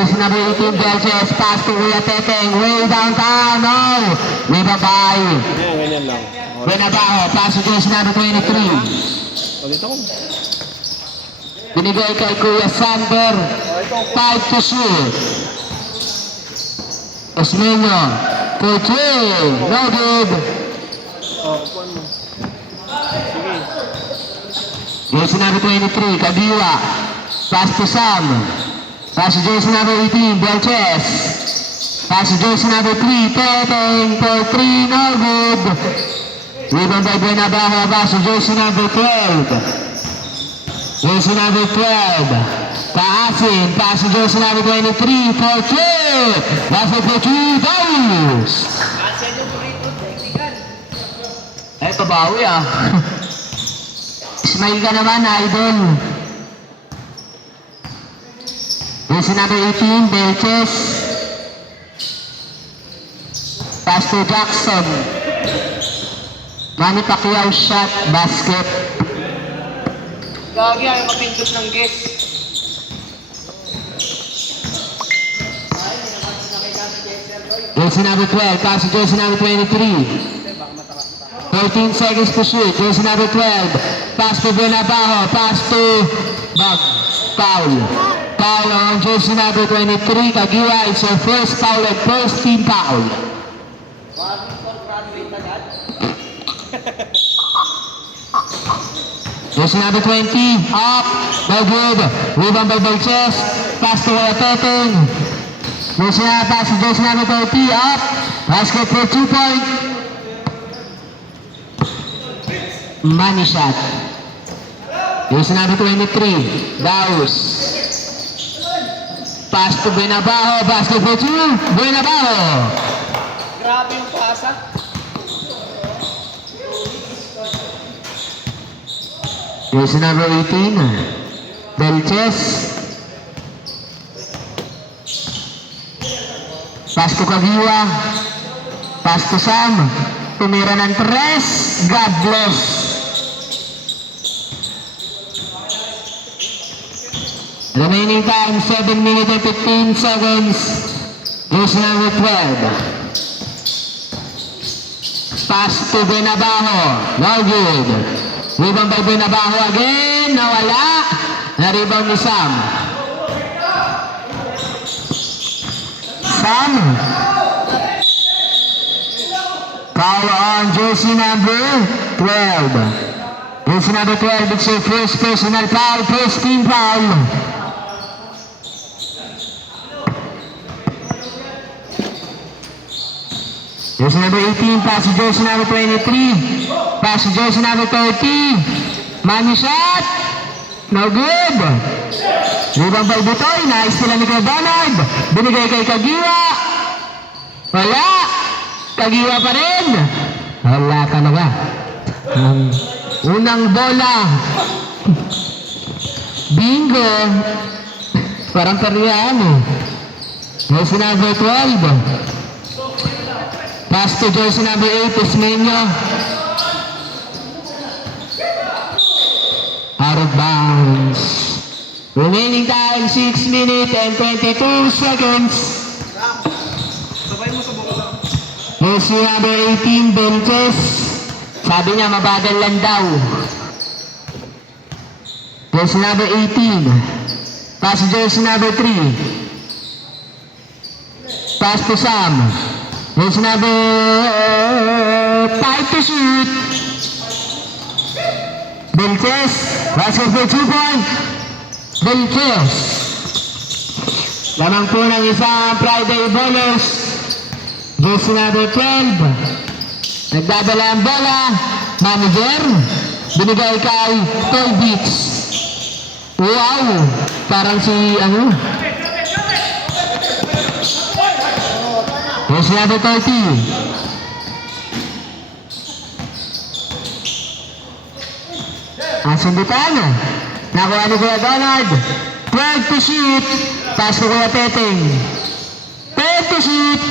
Jersey number 18, Belches, pass to Kuya Teteng, way downtown, no! Libabay. Ganyan lang. Benabaho, pass to jersey number 23. Dito ko. Binigay kay Kuya Sander, 5 to shoot. Osmeño, for 3, no good. Upuan mo. Sige. Jersey number 23, Kagiwa, pass to Sam. Pass to jersey number 18, Belches. Pass to jersey number 3, Teteng, for 3, no good. Rebound by Benabaho, pass to jersey number 12. Jersey number 12, Kaasin, pass to jersey number 23, for 2. Basket for 2, Darius. Eto, bawi ah. Smile ka naman, idol. Jersey number 18, Belches. Pass to Jackson. Manny Pacquiao shot, basket. Gagi, ayaw mapindot ng guest. Jersey number 12, pass to jersey number 23. 13 seconds to shoot. Jersey number 12, pass to Benabaho, pass to Bag. Foul. Foul on jersey number 23, Kagiwa. It's your first foul and first team foul. Jersey number 20, up, no good. Rebound by Belches, pass to Kuya Teteng. Pass to jersey number 30, up, basket for 2 point. Money shot. Jersey number 23, Daus. Pass to Benabaho, basket for 2, Benabaho. Grabe yung pasa. Jersey number 18, Belches. Pass to Kagiwa. Pass to Sam. Tumira ng 3. God bless. Remaining time, 7 minutes and 15 seconds. Jersey number 12. Pass to Benabaho. No good. Rebound by Benabaho again. Nawala. Na-rebound ni Sam. Sam. Foul on jersey number 12. Jersey number 12, it's your first personal foul, first team foul. Jersey number 18, pass to jersey number 23. Pass to jersey number 30. Money shot. No good. Rebound by Butoy. Nice sila ni Donald. Binigay kay Kagiwa. Wala. Kagiwa pa rin. Wala talaga. Unang bola. Bingo. Parang kariyan eh. Jersey number 12. Pass to jersey number 8, Osmeño. Out of bounds. Remaining time, 6 minutes and 22 seconds. Sabay mo sa buka lang. Jersey number 18, Belches. Sabi niya, mabagal lang daw. Jersey number 18. Pass to jersey number 3. Pass to Sam. Jersey number 5 to shoot. Belches. Basket for 2 point. Belches. Lamang po ng isang Friday Bowlers. Jersey number 12. Nagdadala ang bola. Manager. Binigay kay Toy Beats. Wow. Parang si ano. Jersey number 30. Ang sundutan. Nakuha ni Kuya Donald. 12 to shoot. Pass to Kuya Teteng. 12 to shoot.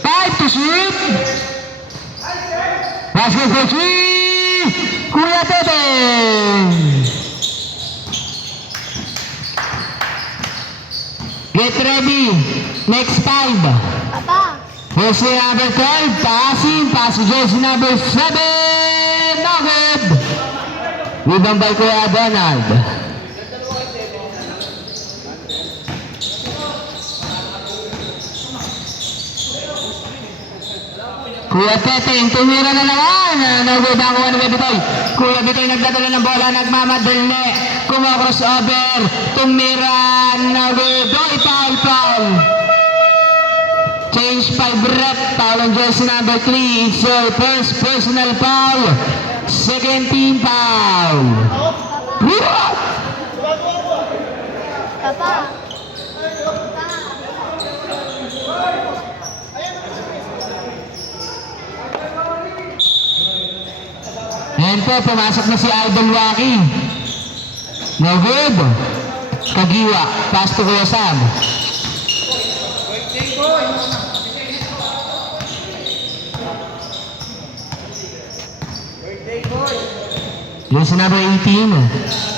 5 to shoot. Basket for 3. Kuya Teteng. Get ready. Next 5. Papa. Jersey number 12, passing. Pass to jersey number 7. No good. Rebound by Kuya Donald. Kuya Teteng, tumira na naman. No good ang kuha ni Kuya Bitoy. Kuya Bitoy nagdadala ng bola, nagmamadali. Crossover, tumira. No good. Oy, foul. Change 5 rep, foul on jersey number 3. It's your first personal foul. Second team foul. What? Papa. Ayan po, pumasok na si Idol Waki. No good. Kagiwa, pass to Kuya Sam. Jersey number 18.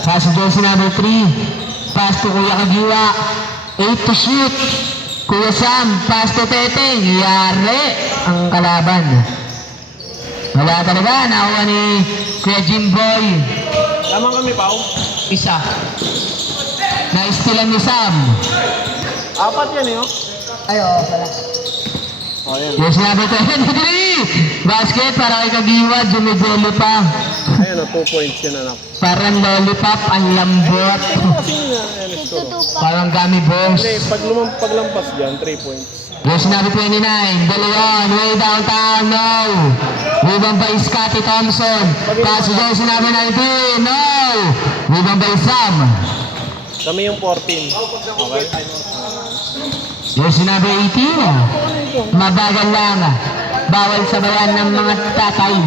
Pass to jersey number 3. Pass to Kuya Kagiwa. 8 to shoot. Kuya Sam, pass to Teteng. Yari ang kalaban. Wala talaga. Nakuha ni Kuya Jimboy. Tama kami, Pao. Isa. Na-stealan ni Sam. 4 yan eh, oh. Ayo, pala. Oh, yan. Jersey number 23. Basket para kay Kagiwa. Jumijelo pa. Ayan, oh, 2 points yan, anak. Parang lollipop. Ang lambot. Kasi yun na, yan, score. Tutupa. Parang gummy bones. Hindi, paglampas dyan, 3 points. Jersey number 29, Deleon, way downtown, no. Rebound by Scotty Thompson. Pass to jersey number 19, no. Rebound by Sam. Kami yung 14. Okay? Jersey number 18, mabagal lang. Bawal sabayan ng mga tatay.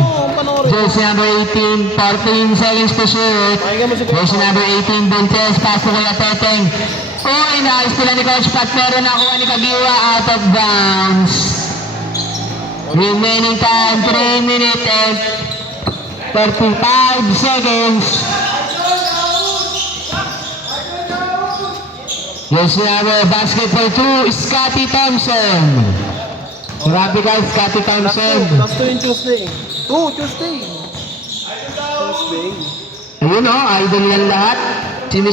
Jersey number 18, 14 seconds to shoot. Jersey number 18, Benches, pass to Kuya Teteng. Uy, naayos nila ni Coach Pat, pero nakuha ni Kagiwa out of bounds. Remaining time, 3 minutes and 35 seconds. Jersey number basketball 2, Scotty Thompson. Grabe guys, Scotty Thompson. Last 2 yung Tuesday. 2, Tuesday. Tuesday. Ayun o, idol yan lahat. Si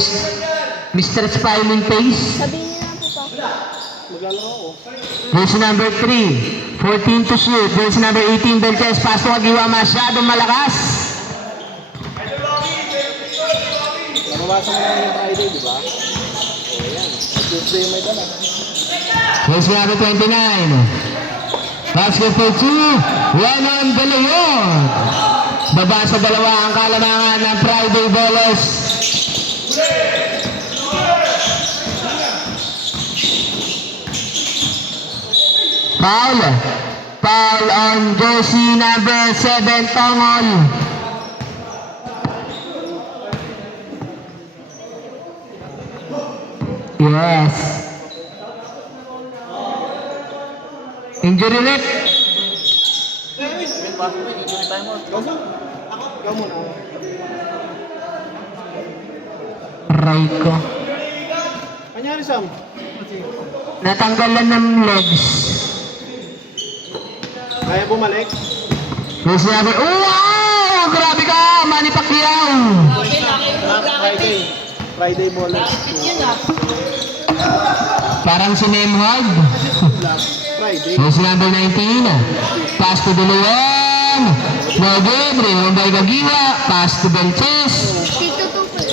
Mr. Smiling Face. Sabihin niyo na po, Papa. Maglalaro ako. Jersey number 3, 14 to shoot. Jersey number 18, Benches, pass to Kagiwa, masyadong malakas. Nababasa mo naman yung Friday, di ba? O yan. Tuesday yung may dala. Jersey number 29. Basketball 2, Renan De Leon. Baba sa dalawa ang kalamangan ng Friday Ballers. Foul. Foul on jersey number 7, Tongol. Yes. Injury rate. Ikaw muna. Aray ko. Kanyari, Sam? Natanggalan ng legs. Kaya bumalik? Yes, sabi, wow! Grabe ka! Manny Pacquiao! Friday. Friday ballers. Parang si Nemhard. Friday. Yes, number 19. Pass to De Leon. No good. Rebound by Kagiwa. Pass to Benches. Tito Tupa.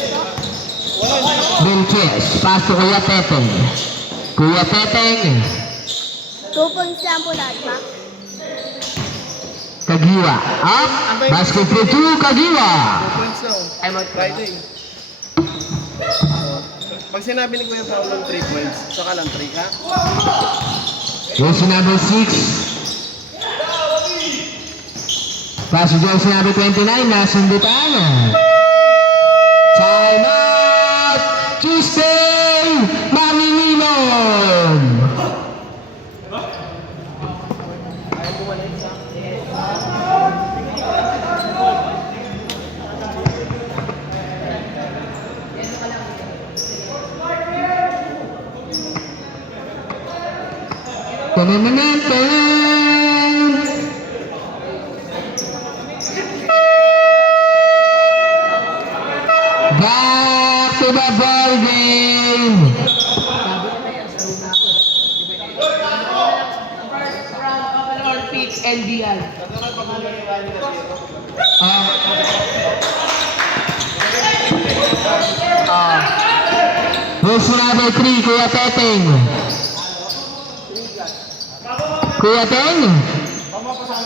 Benches. Pass to Kuya Teteng. Kuya Teteng. 2 points lang po lahat, Ma. Kagiwa. Up. Basketball 2. Kagiwa. 2 points lang. I'm at Friday. Pag sinabi ni Kuya Paul ng 3 points, saka lang 3, ha? Jersey number 6. Pass to jersey number 29. Nasundutan. Time out. Tuesday. Mamimilon. Tanananan. Back to the ball game. Lord Pitch, NBL. Jersey number 3, Kuya Teteng. Kuya Teng.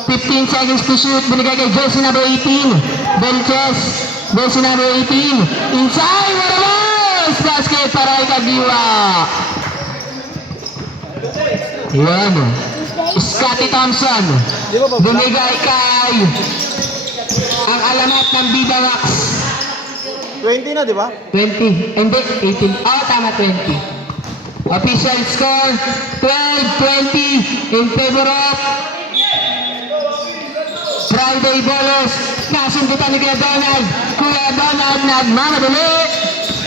15 seconds to shoot. Binigay kay jersey number 18. Belches. Jersey number 18. Inside. What a miss! Basket para kay Kagiwa. Yan. Scotty Thompson. Di ba ba? Binigay kay ang alamat ng Viva Max. 20 na, di ba? 20. Hindi, 18. Oh, tama, 20. Official score, 12-20 in favor of Friday Bolos. Kasundutan ni Kuya Donald. Kuya Donald nagmamadali.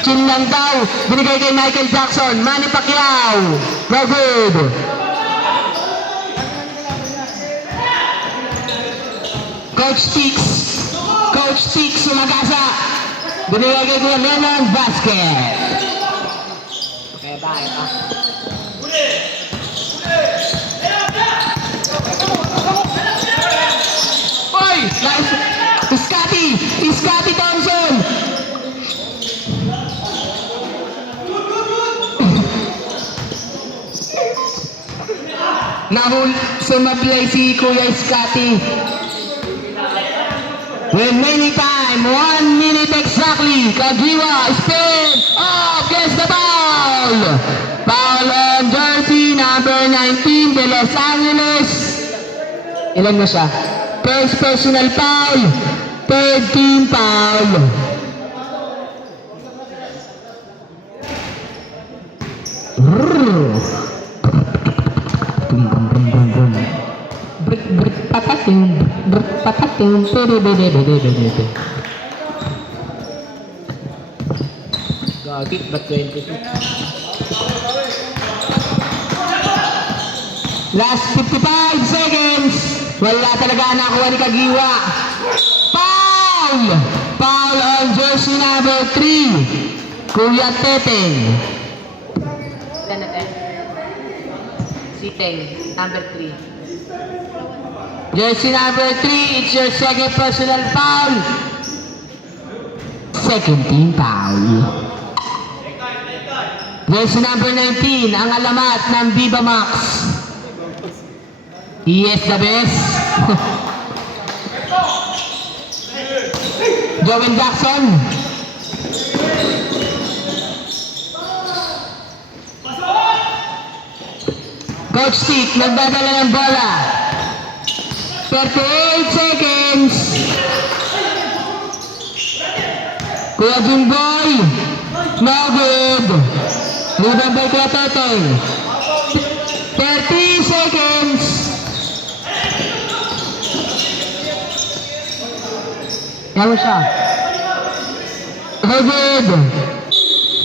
Chin lang daw. Binigay kay Michael Jackson. Manny Pacquiao. No good. Coach Tix Sumagasa. Binigay kay Kuya Lennon. Basket. Kaya tayo, ah. Oy! Nice! Scotty Thompson! Nahul, sumablay si Kuya Scotty. Remaining time, 1 minute exactly. Kagiwa, spin, off, gets the foul. Foul on jersey number 19 de Los Angeles. Ilan na siya? First personal foul, third team foul. Patating, bede. Gagi, ba't 22? Last 55 seconds. Wala talaga nakuha ni Kagiwa. Foul! Foul on jersey number 3. Kuya Teteng. Ten na 10. Si Teng, number 3. Jersey number 3, it's your second personal foul. Second team foul. Jersey number 19, ang alamat ng Viva Max. He is the best. Joel Jackson. Coach Stick, nagdadala ng bola. 38 seconds. Kuya Jimboy. No good. Rebound by Kuya Teteng. 30 seconds. Yan mo siya. No good.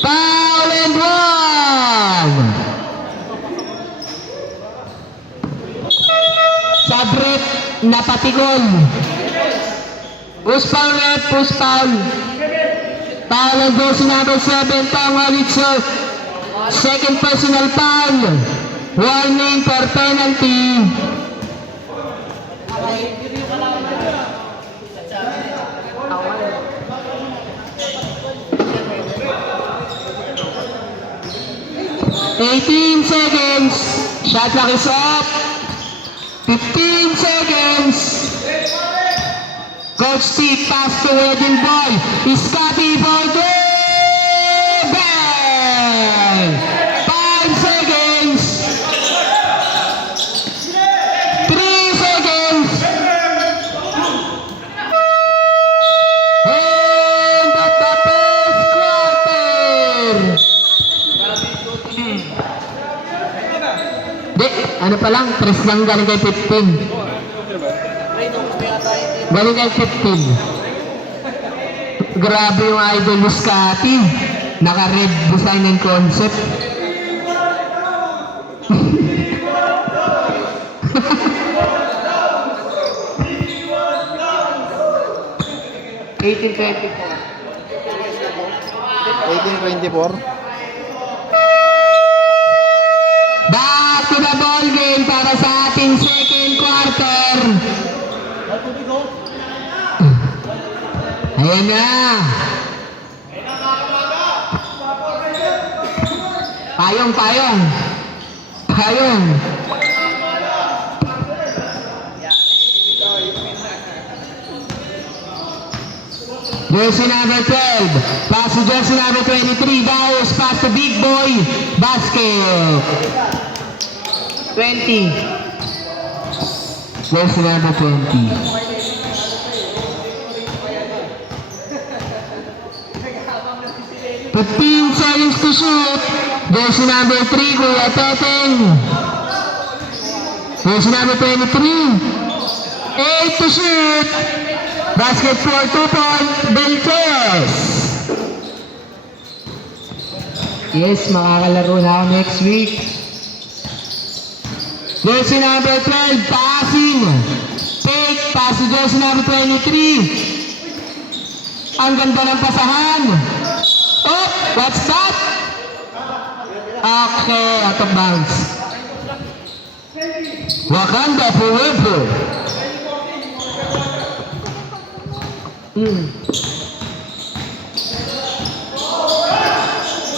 Foul and one. Sabret napatikon. Push foul, ref, push foul. Foul on jersey number 7, Tong Olitzer. Second personal foul. Warning for penalty. $18 seconds. Shot clock is up. 15 seconds. Coach Steve pass to Edwin Boy. Scotty for three. Bang! 5 seconds. 3 seconds. And at the first quarter. Di, ano pa lang, 3 lang galing kay 15. Galing kay 15. Grabe yung idol ni Scotty. Naka-red design and concept. 18-24. 18-24. Back to the ball game para sa ating second quarter. Ayan na. Payong, payong. Payong. Jersey number 12. Pass to jersey number 23. Daos. Pass to Big Boy. Basket. 20. Jersey number 20. Fifteen seconds to shoot. Jersey number 3, Kuya Teteng. Jersey number 23. 8 to shoot. Basket for 2 point. Belches. Yes, makakalaro na ako next week. Jersey number 12, passing. Fake, pass to jersey number 23. Ang ganda ng pasahan. Oh, what's that? Okay, out of bounds. Wakanda forever.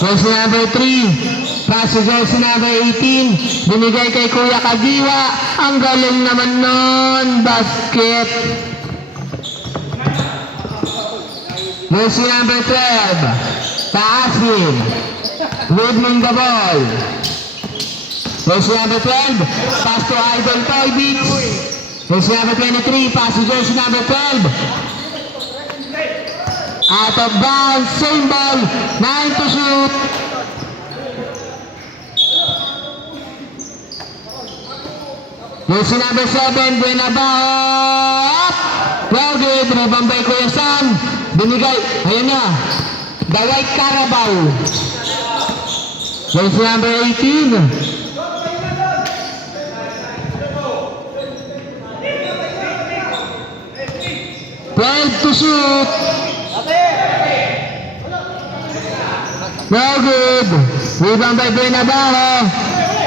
Jersey number 3. Pass to jersey number 18. Binigay kay Kuya Kagiwa. Ang galing naman nun. Basket. Jersey number 12. Passing. Dribbling the ball. Jersey number 12. Pass to Idol Toy Beats. Jersey number 23. Pass to jersey number 12. Out of bounds. Same ball. 9 to shoot. Jersey number 7. Buenabao. Well good. Rebound by Kuya Sam. Binigay. Ayan na. The White Carabao. Jersey number 18. To shoot. No good. Rebound by Buenabao.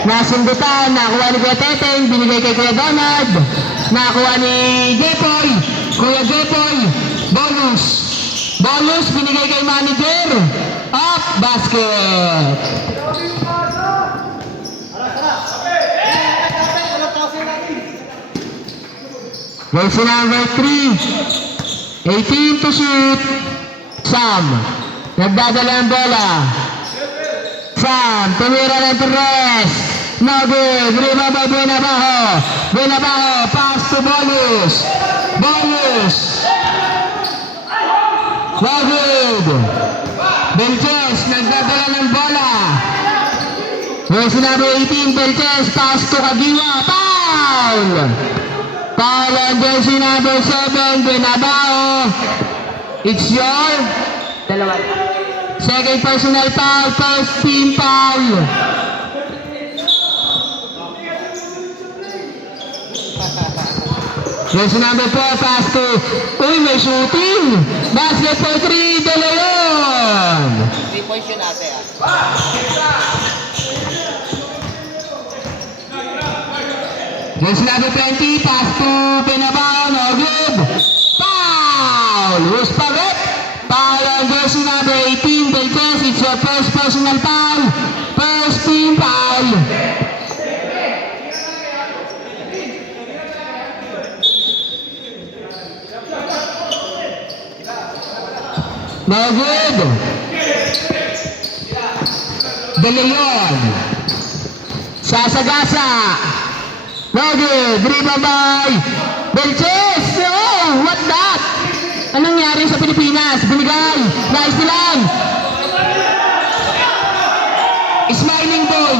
Nasundutan. Nakuha ni Kuya Teteng. Binigay kay Kuya Donald. Nakuha ni Jepoy. Kuya Jepoy. Bonus. Bonus. Binigay kay manager. Up. Basket. Jersey number 3. 18 to shoot. Sam. Nagdadala ng bola. Sam. Tumira ng tres. No good. Rebound by Buenabao. Buenabao. Pass to Bonus. Bonus. No good. Belches. Nagdadala ng bola. Jersey number 18. Belches. Pass to Kagiwa. Foul. Foul on jersey number 7, Buenabao. It's your Dalawa. second personal foul, first team foul. Jersey number 4, pass to, uy, may shooting. Basket for 3, De Leon. 3 points yun ate Jersey number 20, pass to Buenabao, no good. Foul! Who's pagod? Foul on jersey number 18, Belches. It's your first personal foul. First team foul. No good. De Leon. Sasagasa. No good. Rebound by Belches. Oh, what that? Anong nangyari sa Pilipinas? Binigay. Nice lang. Smiling ball.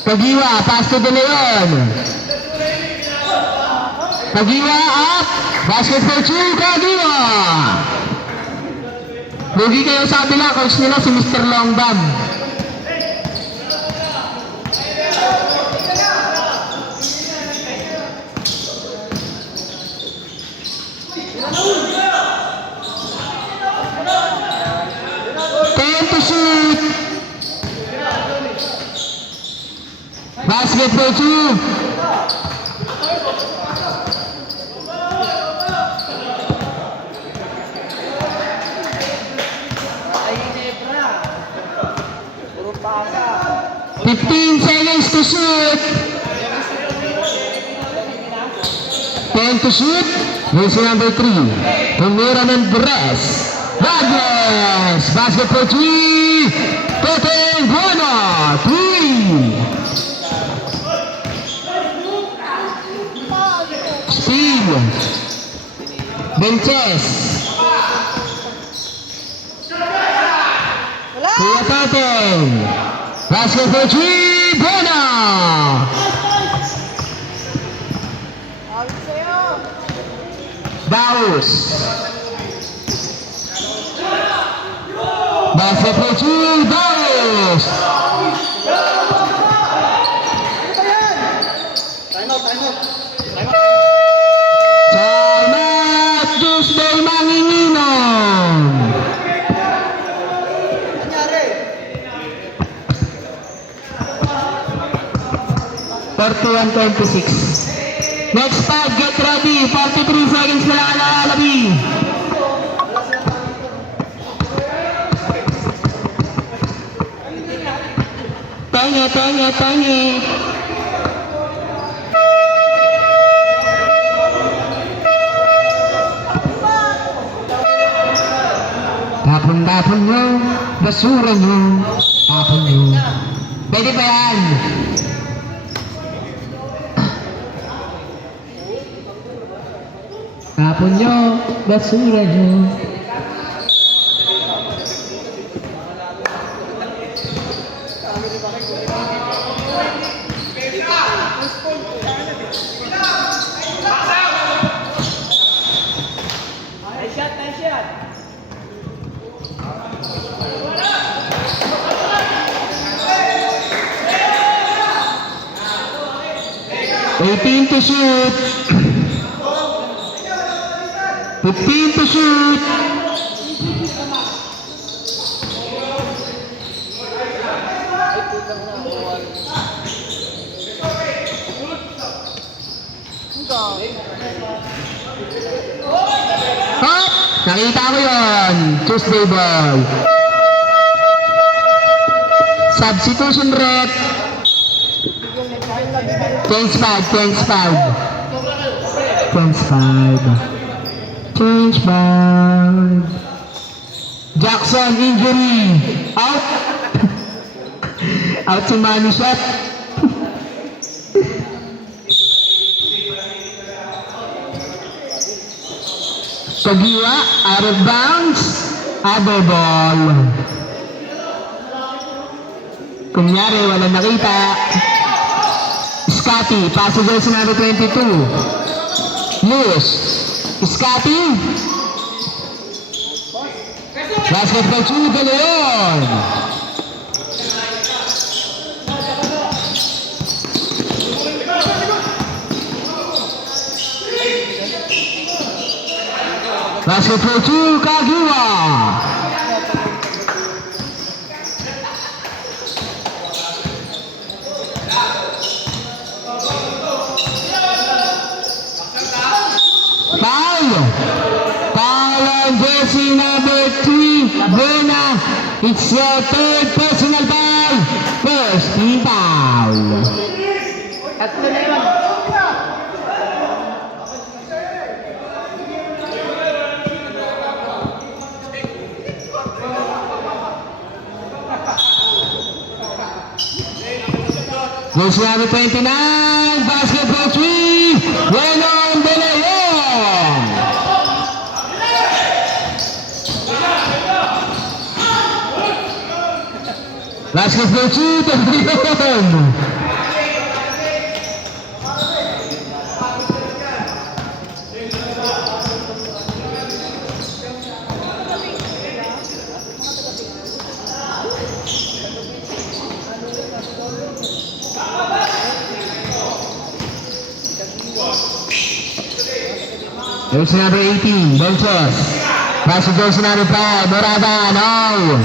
Kagiwa, pass to De Leon. Kagiwa up. Basket for 2, Kagiwa. Lugi kayo sa kabila, coach nila si Mr. Longbam. Basketball 2. Ay, Nebra. Puro pasa. 15 seconds to shoot. 10 to shoot. Jersey number 3. Tumira ng Dres. Rodriguez. Basketball 3. Toten Buono. 3. Steal. Benches. Kuya Toten. Basketball 3. Buono. Daus. Basketball 2. Daus. Timeout. Tuesday manginginom. 41-26. Next part, get ready. 43 seconds na lang na labi. Tenge. Tapon nyo, basura nyo, tapon nyo. Pwede pa yan. Tapon nyo, basura nyo. Nice shot. 18 to shoot. 15 to shoot. Hop! Nakita ko yun. Tuesday ball. Substitution rep. Change 5. Jackson injury. Out. Out si Manny shot. Kagiwa, out of bounds. Other ball. Kunyari, wala nakita. Scotty, passages number 22. Lewis. Scotty. Basketball 2, De Leon. Basketball 2, Kagiwa. Foul on jersey number 3, Buena. It's your third personal foul. First team foul. Tatlo na yun. Jersey number 29, basketball 3, Renon De Leon. Basketball 2, De Leon. Jersey number 18, Benches. Pass to jersey number 5, Moraga, no.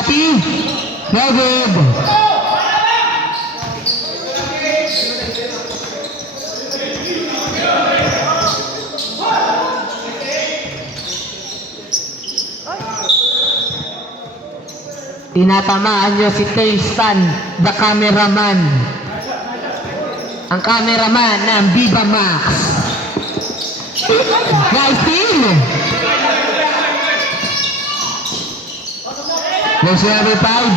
Scotty. No good. Tinatamaan niyo si Tristan, the cameraman. Ang cameraman ng Viva Max. Nice team! Verse number 5.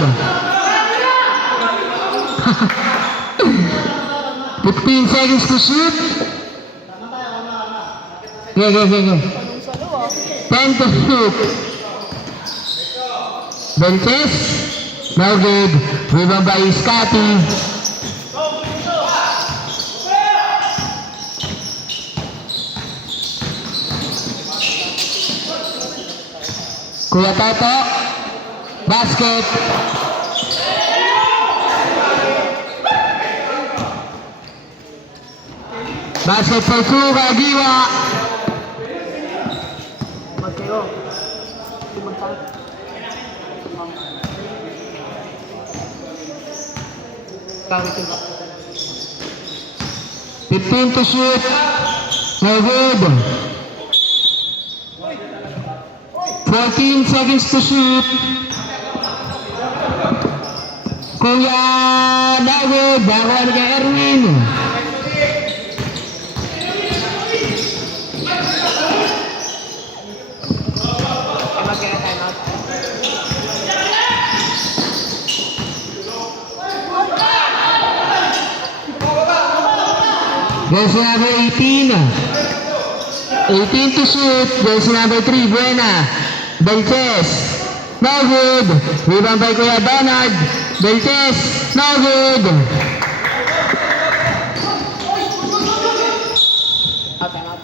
15 seconds to shoot. Okay. 10 to shoot. Benches. No good. Rebound by Scotty. Kuya Toto. Basket. Basket for two, Kagiwa. Magkayo. Tumagtang. 15 to shoot. No good. 14 seconds to shoot. Kuya David, bawal kay Erwin. Magkaya time out. There's number 18. 18 to shoot. There's number 3, Buena. Belches. No good. Rebound by Kuya Donald. Belches. No good. Time out.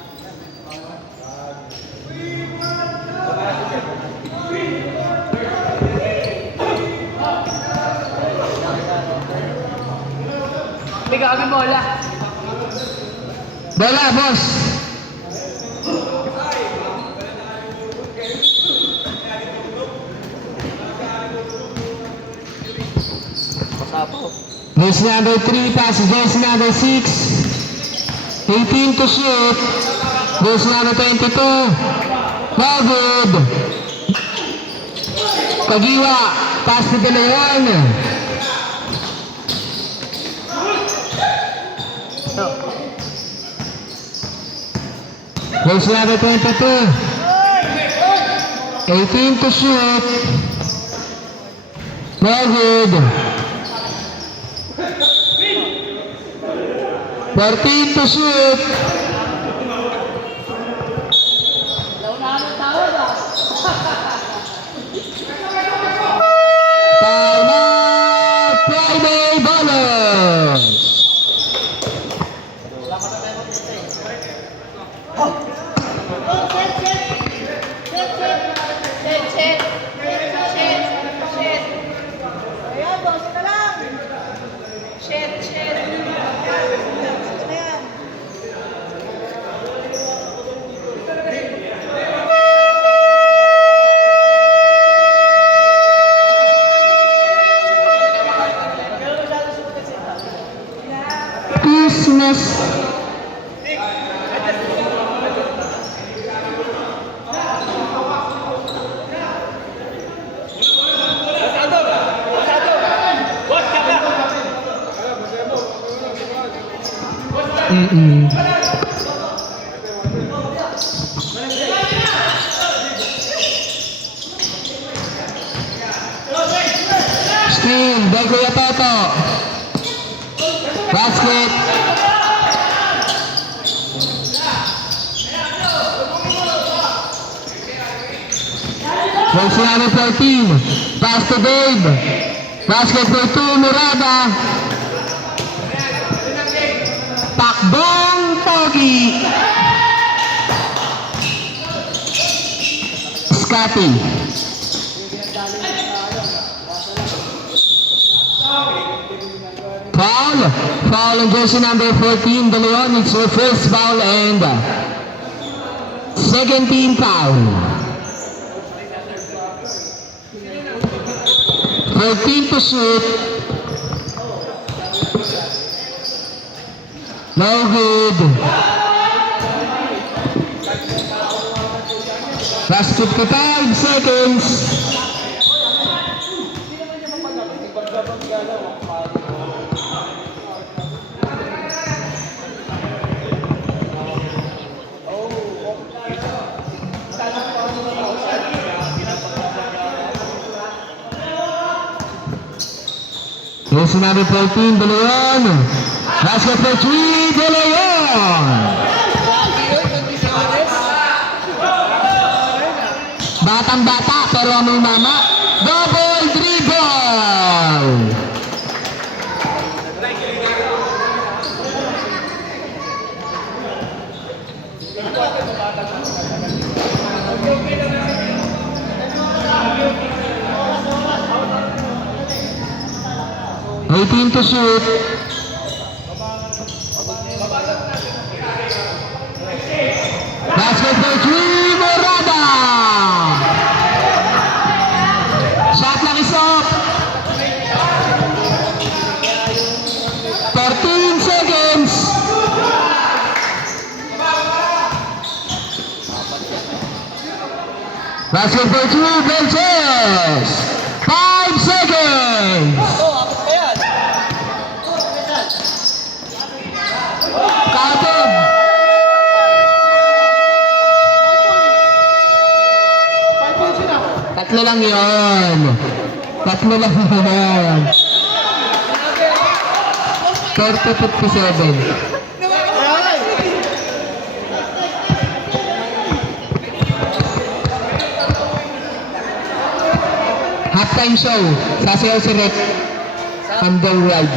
Biga kami bola. Bola, boss. Pasapo. There's number 3 passes. There's number 6. 18 to shoot. There's number 22. No good. Kagiwa. Pass to De Leon. There's number 22. 18 to shoot. No good. 14 to shoot. Time out. Friday bonus. Christmas. Steal, by Kuya Toto. Basket. Verse number 14. Pass to Dave. Basket for 2, Murada. Takbong Pogi. Scotty. Foul on jersey number 14, De Leon. It's your first foul and second team foul. 14 to shoot. No good. Last 55 seconds. Yes, number 14, De Leon. Basket for 3, De Leon. Batang-bata, pero may mama. Double dribble. Eighteen to shoot. Basket for 3, Morada. Shot lang is off. 14 seconds. Basket for 2, Belches. 5 seconds. Counted. Tatlo lang yun. Tatlo lang yun. 30-57. Halftime show. Sasayaw si Rek. Underworld.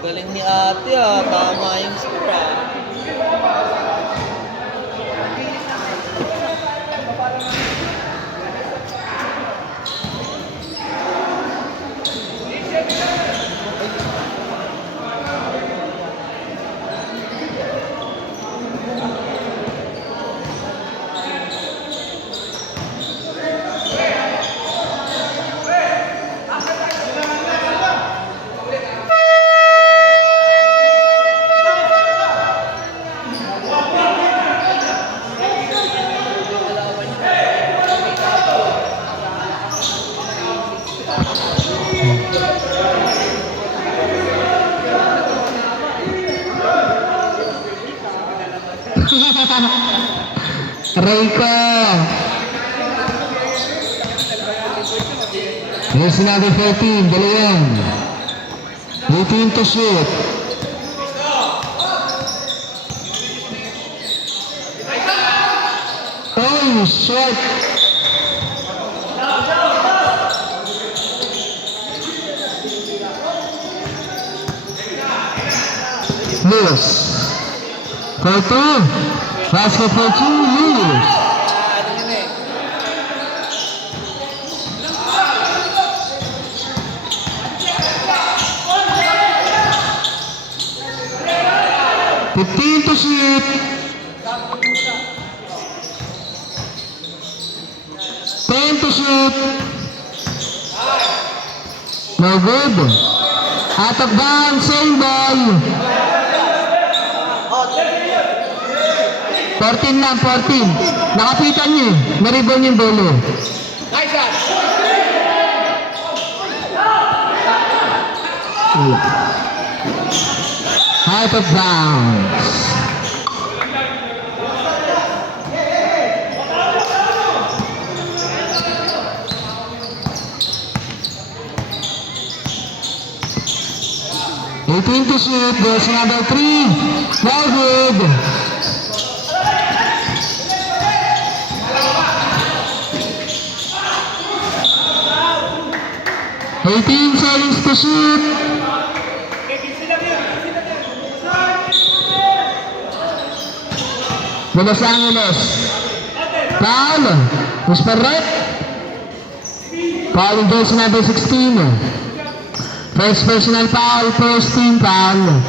Galing ni ate ah, tama yung score ah. Reiko. Here's another 14, De Leon. 18 to shoot. Oh, short. Lewis. For 2. Basket for 2, Lewis. Ano yun eh? 15 to shoot. 10 to shoot. No good. Out of bounds, same ball. 14 lang, 14. Nakapitan niyo eh. Naribon yung bolo. Nice shot! Out of bounds. Eighteen to shoot. Goes number 3. No good. Eighteen seconds to shoot. de Los Angeles. Foul. Whisper red. Foul in jersey number 16. First personal foul, first team foul.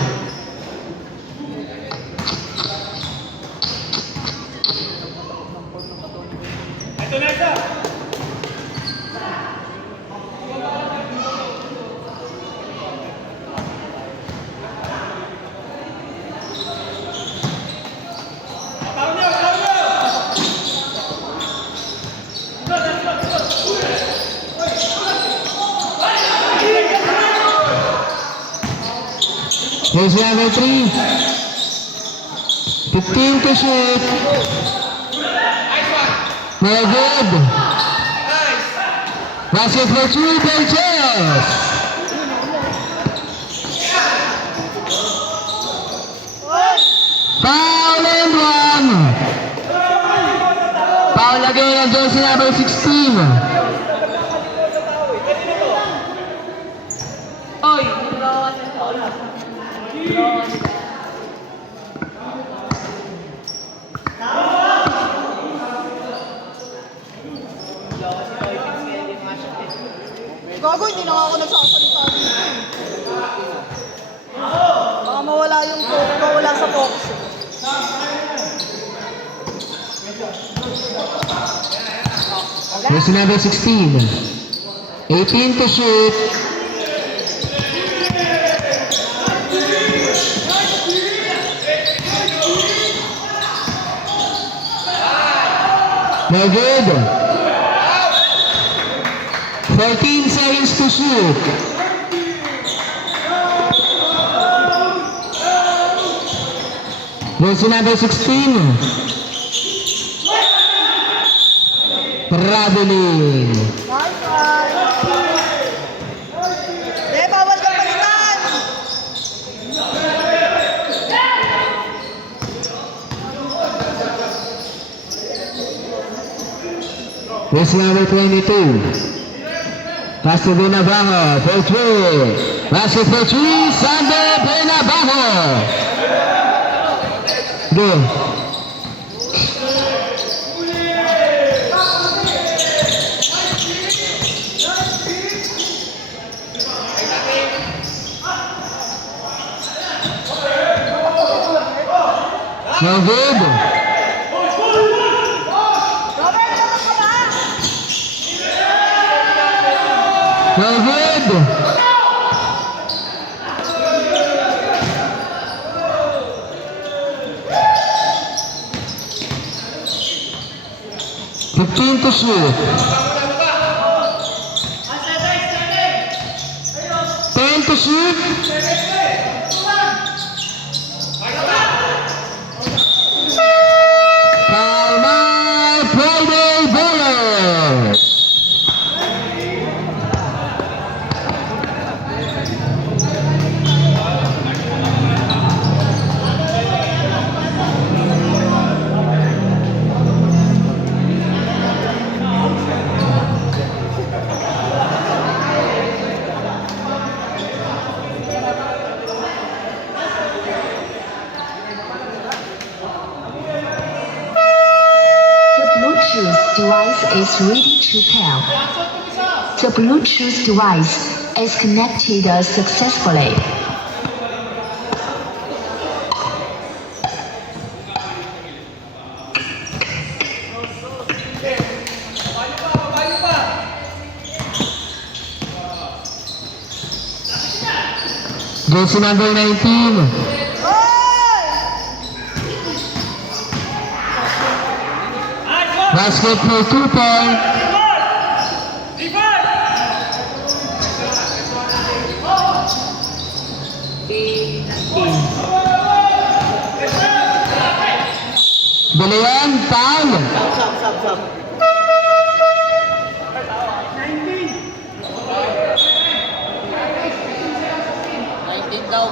Jersey number 3. 15 to shoot. No good. Basket for two, Belches. Foul and one. Foul again on jersey number 16. Oy! Narawan ng bola. Gago, hindi na nga ako nagsasalita dito. Baka mawala yung mawala sa focus. Jersey number 16. 18 to shoot. No good. 14 seconds to shoot. Jersey number 16. Traveling. Nice one. Bawal kang palitan. Jersey number 22. Pass to Benabajo for three. Basket for three. Sander Benabajo. Good. No good. Robert, labas ka ba? No good. Fifteen to shoot. 10 to shoot. Foul by Friday Bullets. Bluetooth device is ready to pair. The Bluetooth device is connected successfully. Jersey number 19. Basket for 2 point. Dalayan, foul. Sab. 19 daw.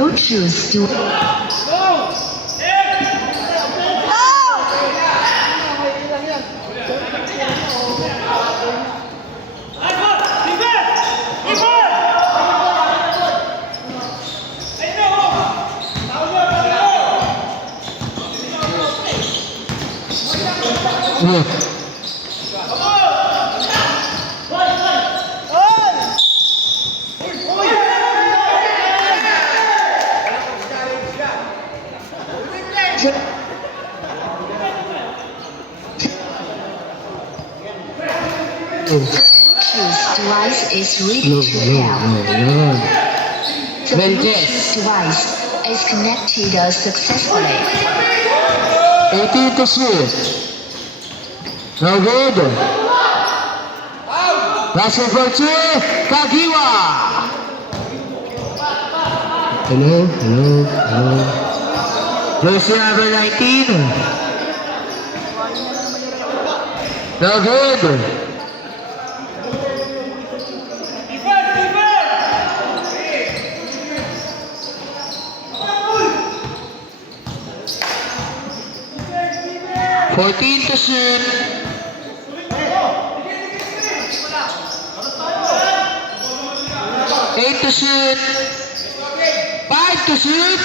blue choose to Yes. choose device is ready to help. The Bluetooth device is connected successfully. 18 to shoot. No good. Basketball 2, Kagiwa. Hello. Jersey number 19. No good. Fourteen to shoot. Eight to shoot. 5 to shoot.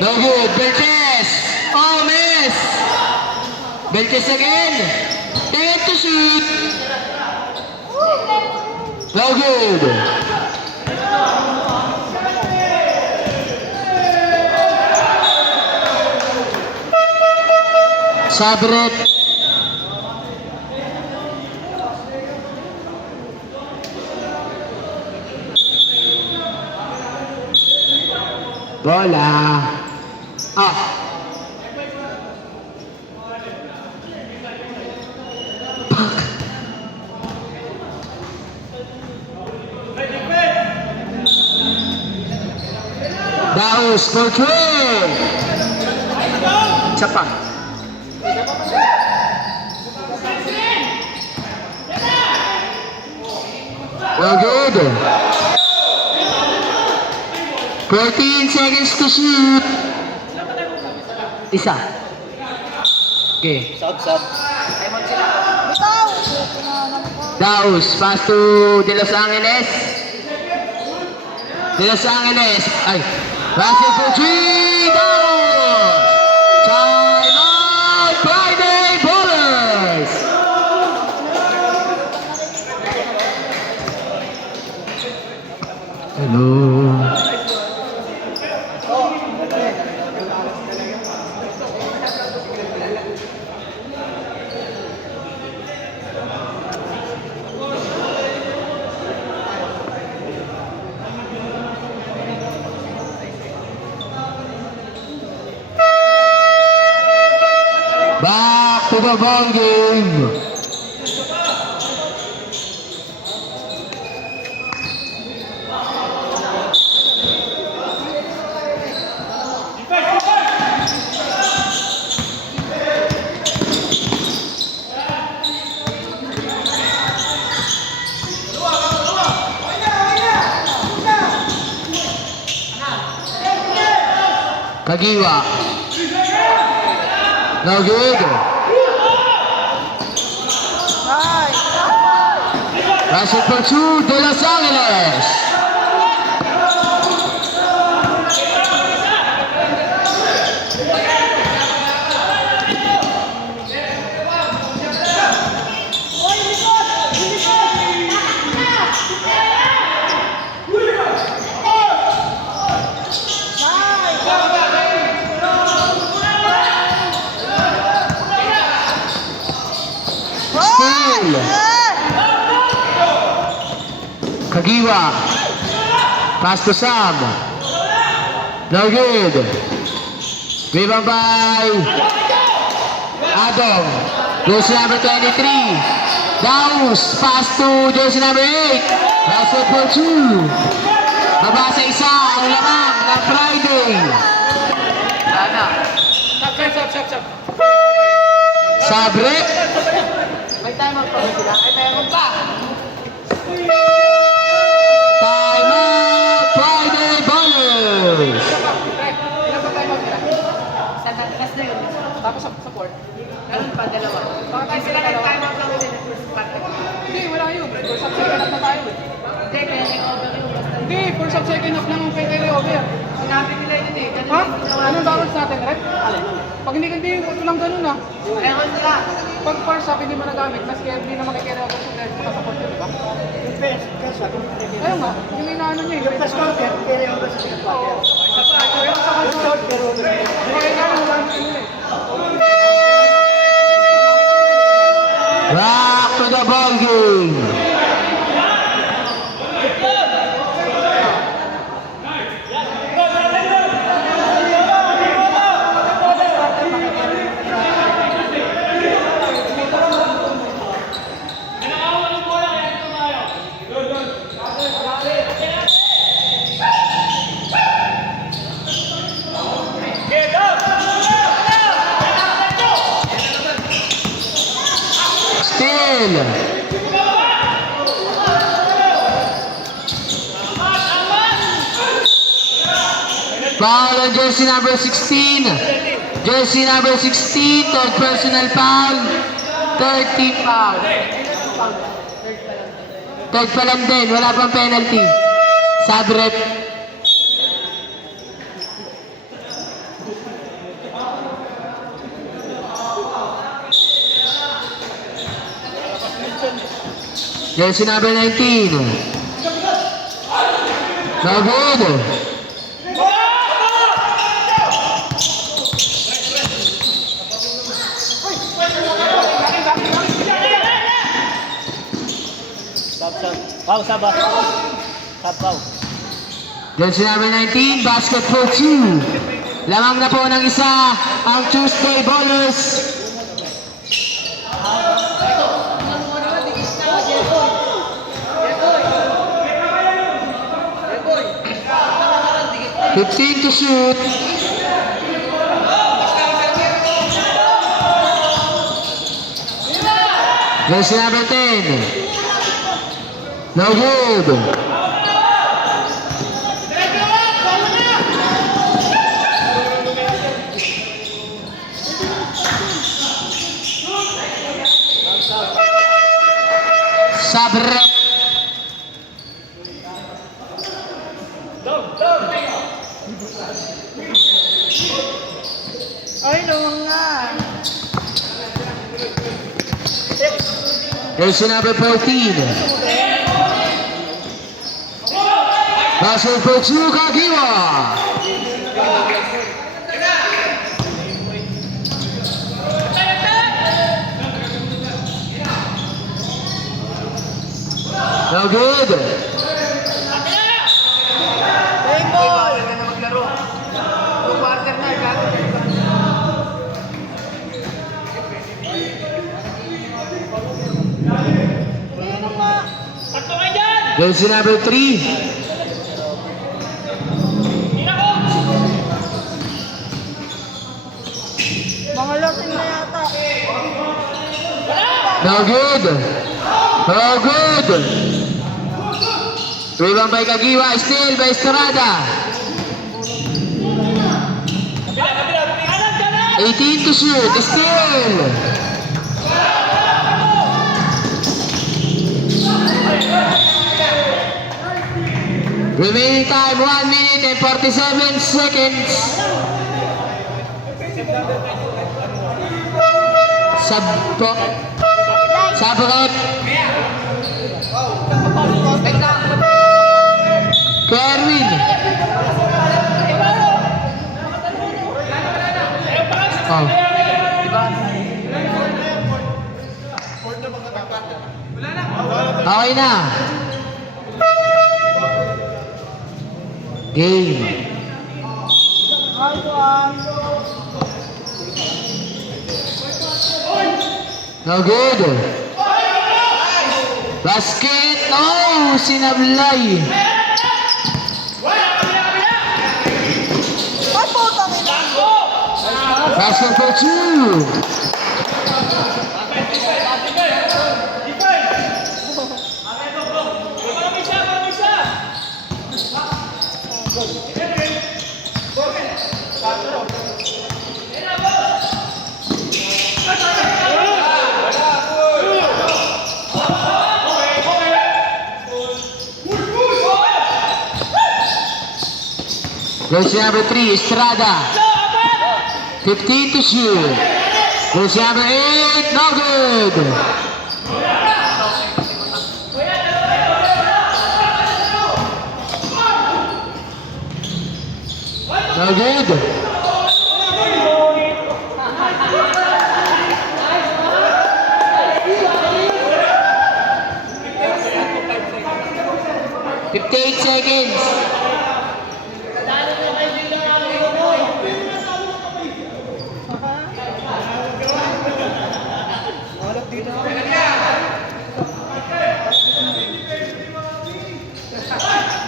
No good. Belches. Oh, miss. Belches again. 10 to shoot. No good. Sabret. Bola. Ah. Daus for 3. Isa pa. No good. 14 seconds to shoot. Isa. Okay. Sub. Bitaw! Daus, pass to De Los Angeles. De Los Angeles. Ay. Basket for 3. Daus. Time out. Friday Ballers. Hello. Back to the ball game. Kagiwa. No good. Nice! Basket for 2, De Los Angeles. Steal. Kagiwa. Pass to Sam. No good. Rebound by Adam. Jersey number 23. Daus. Pass to jersey number 8. Basket for 2. Babasa isa. Ang lamang ng Friday. Stop. Sabre. May timer pa ba sila? Ay, meron pa! tapos sa court. Ganun pa, dalawa. Baka tayo sila nag-time out lang din. Hindi, wala yun. For sub-second half na tayo eh. Hindi, kaya nag-over yung basta. Hindi, for sub-second half lang ang pwede over. Sinabi nila yun eh. Ha? Anong balance natin, Rep? Pag hindi ito lang ganun ah. Ewan nila. Pag first half hindi mo nagamit, mas kaya hindi na makikira over sa Rep sa support yun, di ba? Ayun nga, yung inaano niya eh. Tapos counter, carry over sa second quarter. Back to the ball game. Still. Foul on jersey number 16. Jersey number 16, third personal foul. 13 foul. Third pa lang din, wala pang penalty. Sub-rep. Jersey number 19. No good. Sab. Jersey number 19, basket for 2. Lamang na po ng isa ang Tuesday Ballers. Fifteen to shoot. Jersey number 10. No good. Sub-rep. Ay, naman nga. Jersey number 14. Basket for 2, Kagiwa. No good. Rainbow! Yung quarter na, gago. Ayun nga. Jersey number 3. Mga lasing na yata. No good. No good. Rebound by Kagiwa, steal by Estrada. 18 to shoot, steal. Remaining time 1 minute and 47 seconds. Sub-rep. Kerwin. Oh. Okay na. Game. No good. Basket. Oh, sinablay. Ay, puta nila. Basket for 2. Jersey number 3, Estrada. 15 to shoot. Jersey number 8, no good. No good. $58 seconds.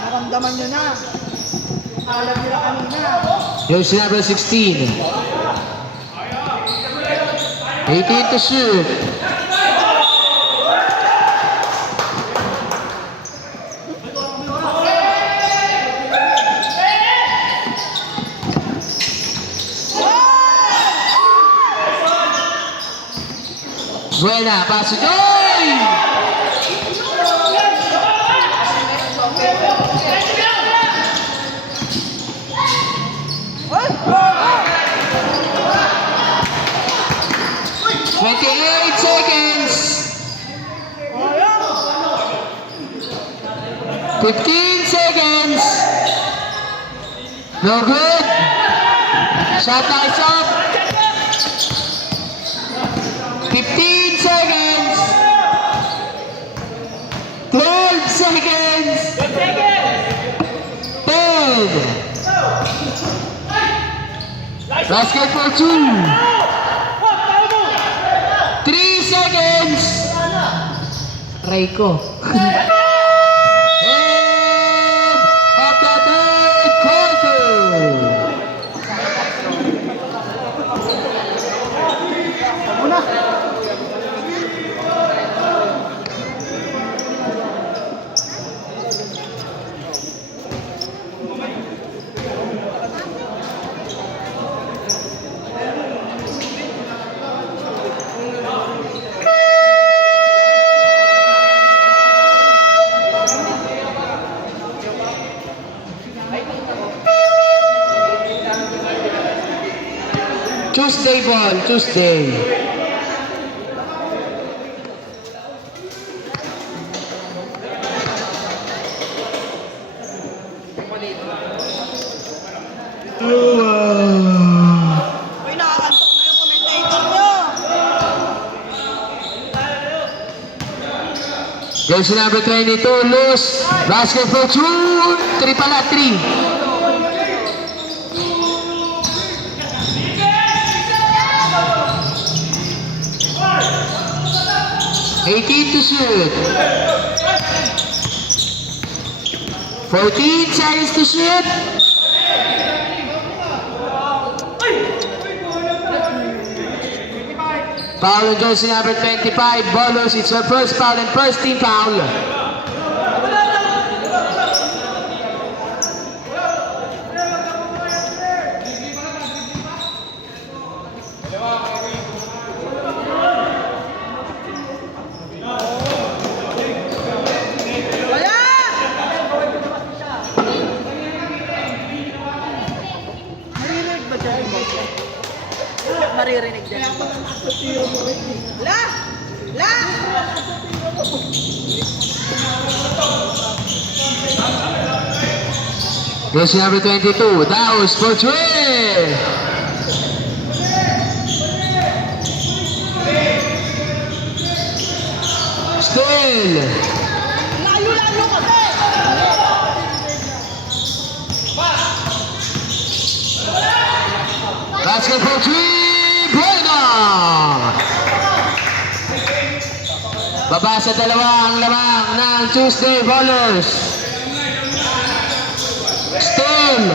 Naramdaman nyo na. Alam nila kanina. Jersey number 16. 18 to shoot. Buena, paso Joy! $28 seconds. 15 seconds. No good. Shot clock is up. 15 seconds. 12 seconds. 10. Basketball 2. 3 seconds. Reiko. End of the third quarter. Tuesday ball, Tuesday. Uy, nakakantok na yung commentator nyo. Jersey number 22, loose. Basketball 2. 3 pala, 3. $18 to shoot. 14 seconds to shoot. Foul on jersey number 25, Bolos. It's her first foul and first team foul. Maririnig ba dyan? Maririnig dyan. La! La! Jersey number 22, Daos for 3. Still. Layo-layo kasi! Basketball 3, Buena! Baba sa dalawang lamang ng Tuesday Ballers. Still.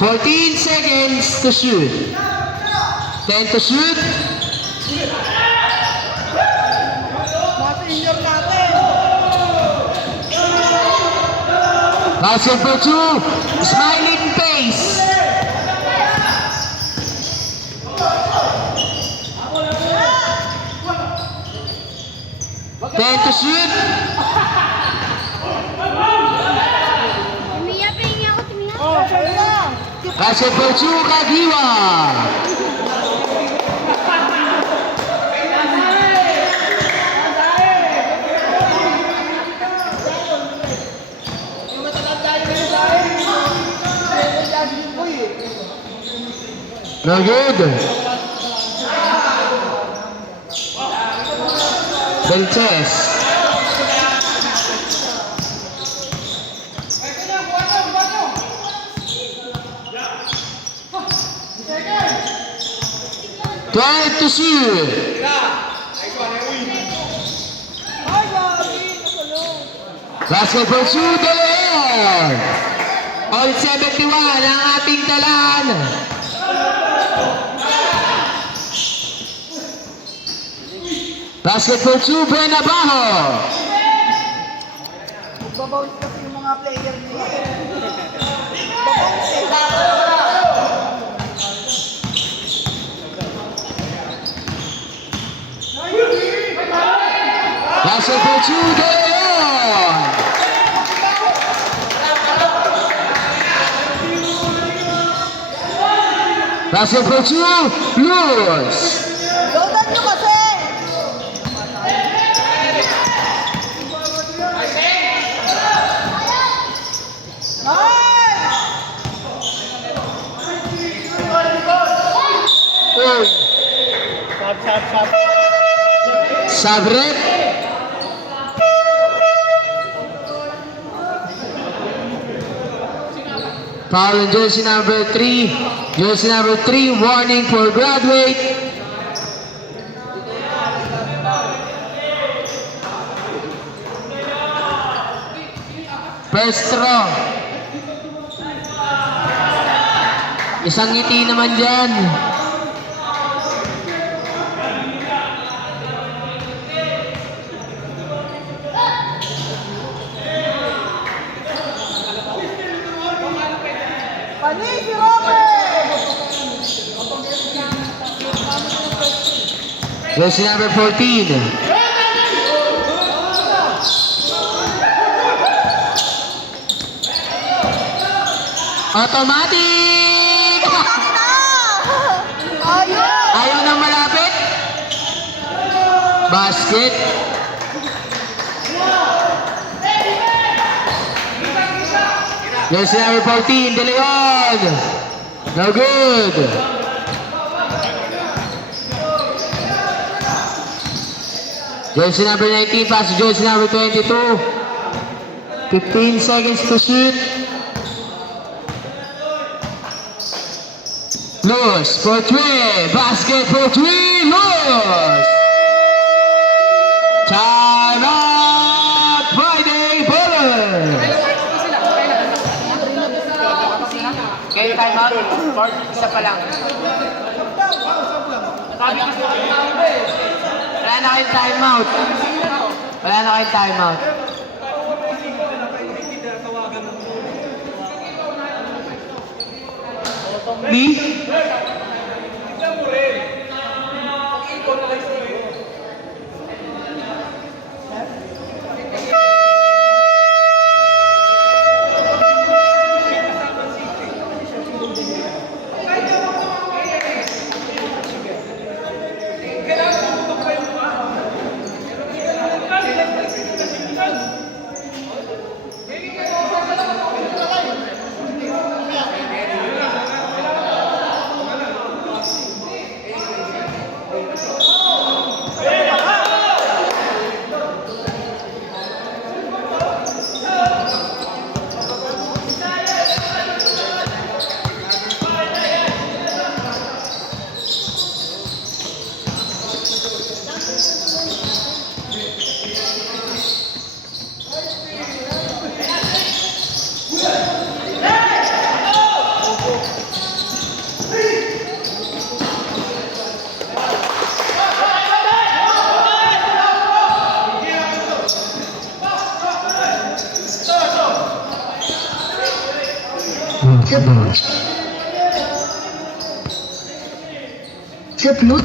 $14 seconds to shoot. 10 to shoot. Mga senior natin! Basketball 2, smiling face. 10 to shoot. Timiya, pahingi ako, Timiya. Basketball 2, Kagiwa. No good. Belches. Try to shoot. Basketball shoot ulit. All 71 ang ating talaan. Basketball 2, Benabajo. Babawi kasi yung mga player nila. Basketball 2, De Leon. Basketball 2, Luz. Loadan nyo kasi! Sabrek. Foul on jersey number 3. Jersey number 3, warning for graduate. First throw. Isang ngiti naman dyan. Pani, si Robert! Jersey number 14. Automatic! Ayun! Ayaw nang malapit. Basket. Jersey number 14, De Leon. No good. Jersey number 19, pass to jersey number 22. 15 seconds to shoot. Luz for 3. Basket for 3. Luz. Time out. Friday Bowler. Kayo time out? Isa pa lang. Wala na kayong time out. Wala na kayong time out. Me? The blue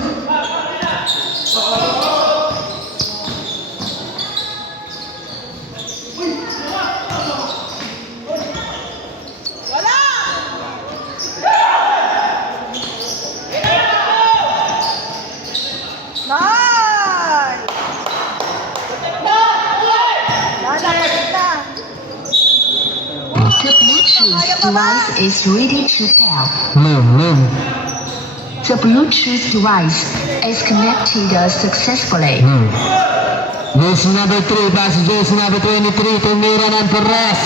Bluetooth device is ready to pair. Low. The Bluetooth device is connected successfully. Jersey number 3, pass to jersey number 23, tumira ng Torres.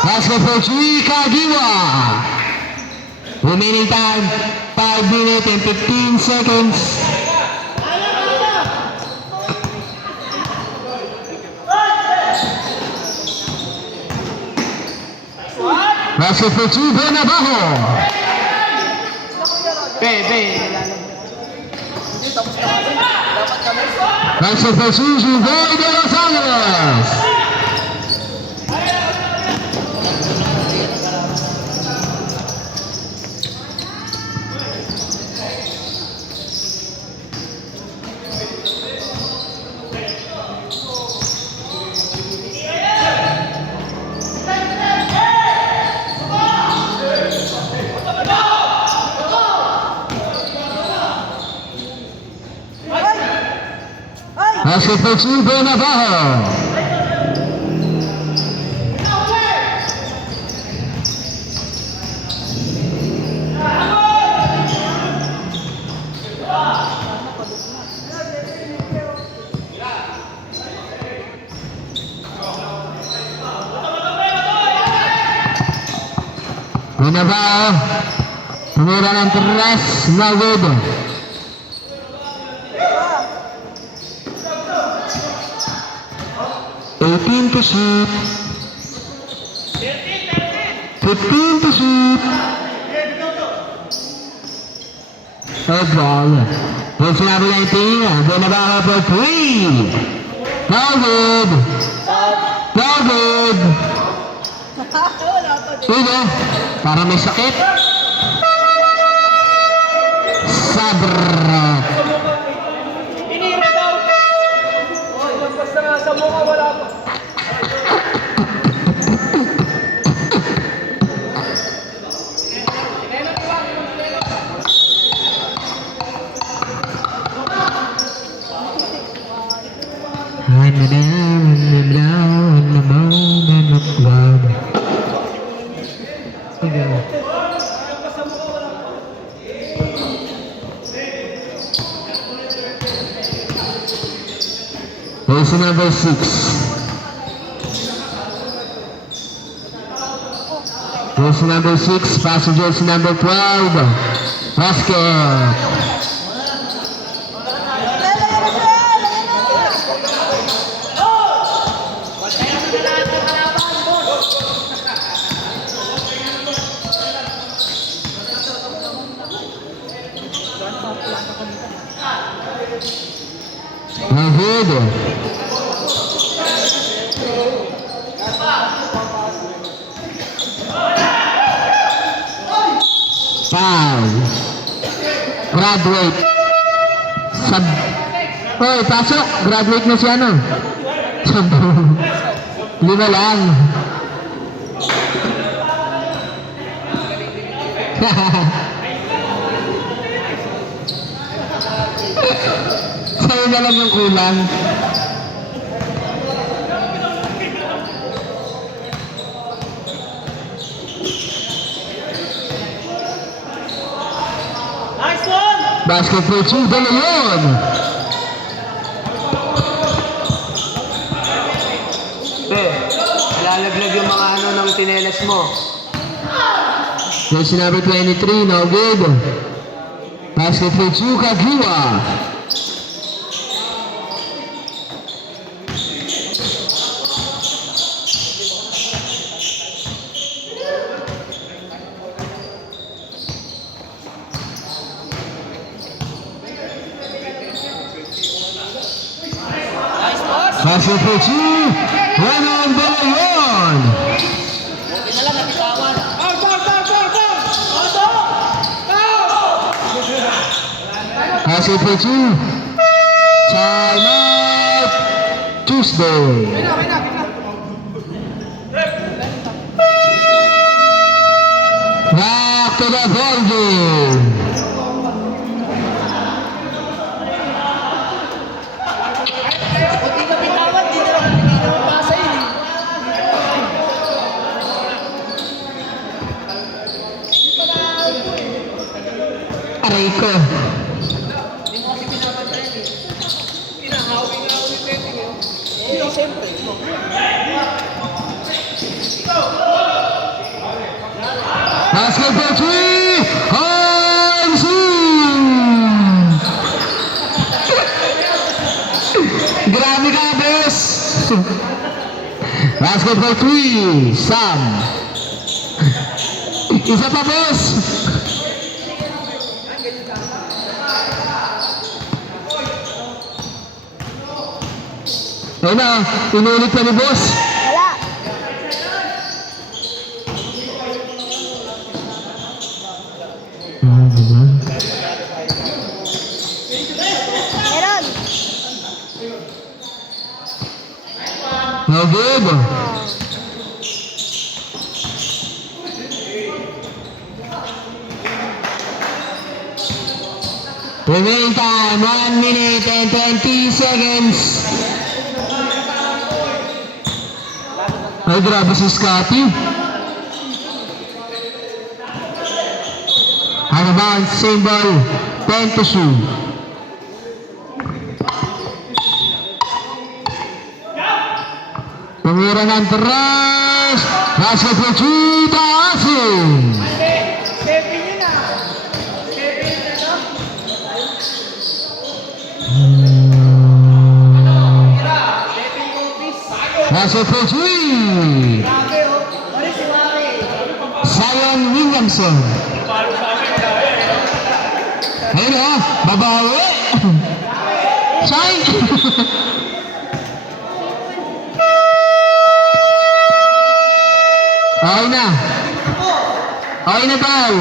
Basket for Chui Kagiwa. Remaining time, 5 minutes and 15 seconds. Basket for Chui Benabajo. Basket for Chui Juvoy de Los Angeles. Basket for Chui Benabajo. Benabajo. Tumira ng Torres. No good. Eighteen to shoot. 15 to shoot. Third ball. It's number 19. Benabajo for 3. No good. No good. Sige. Para may sakit. Sabrat. Inira daw. Basta nga sa mukha wala pa. Jersey number 6. Jersey number 6, pass to jersey number 12. Basket. No good. Foul. Graduate. Sub. Hoy, pasok. Graduate na si ano. 5 lang. Sa'yo na lang yung kulang. Basket for two, De Leon. Lalaglag yung mga ano ng tinelas mo. Jersey number 23, no good. Basket for two, Kagiwa. Basket for two, Renan De Leon. Okay na lang, napitawan. Basket for two. Time out. Tuesday. Back to the ball game. Buti napitawan, di na lang napitawan ng pasa yun eh. Basketball 3, Sam. Isa pa, boss. Ayun na, inulit pa ni boss. Wala. Meron. No good. Remaining time, 1 minute and 20 seconds. Ay, grabe si Scotty. Out of bounds, same ball, 10 to shoot. Tumira ng rush. Basketball 2, Taasin. Basketball 3. Zion Williamson. Ayun o, babawi. Shine. Okay na. Okay na daw.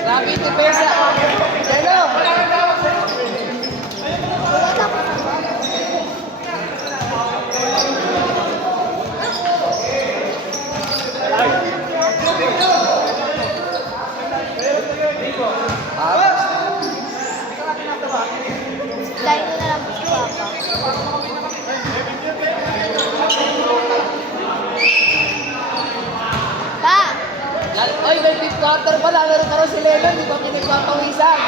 Grabe ito pesa. Hello. Lain ko na lang si Papa. Pa! Ay, may fifth quarter pa. Lalaro ka rin si Lennon. Di ba pinagpapawisan?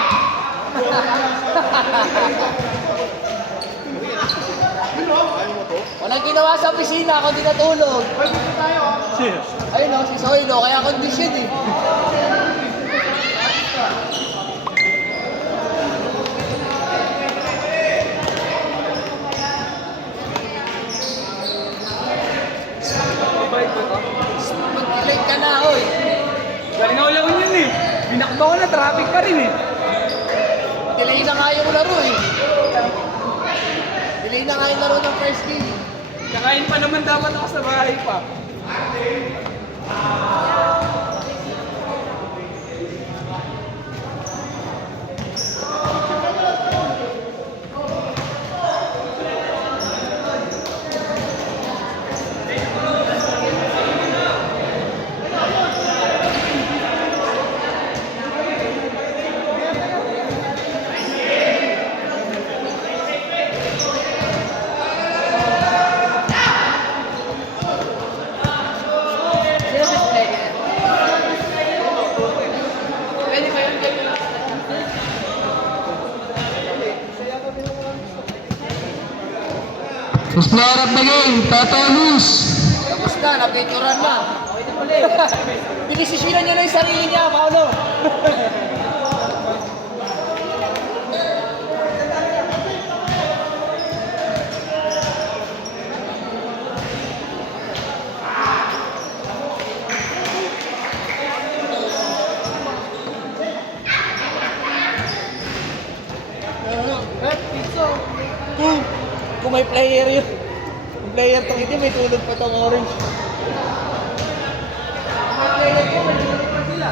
Walang ginawa sa opisina. Ako di natulog. Ayun o, si Soylo. Kaya condition eh. Mag-delete ka na, oy. Ginaulawan yun eh. Binakbo ko na, traffic pa rin eh. Delay na nga yung laro eh. Delay na nga yung laro ng first game. Kakain pa naman dapat ako sa bahay pa. Who's player of the game? Toto Luz. Tapos na, napituran na. Pinisisinan niya na yung sarili niya, Paolo. Kung may player yun. Kung player tong hindi, may tulog pa tong orange. May player ko, may tulog pa sila.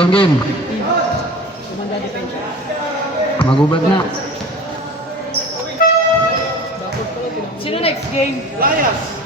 Second game. Magubad na. Sino next game? Layas.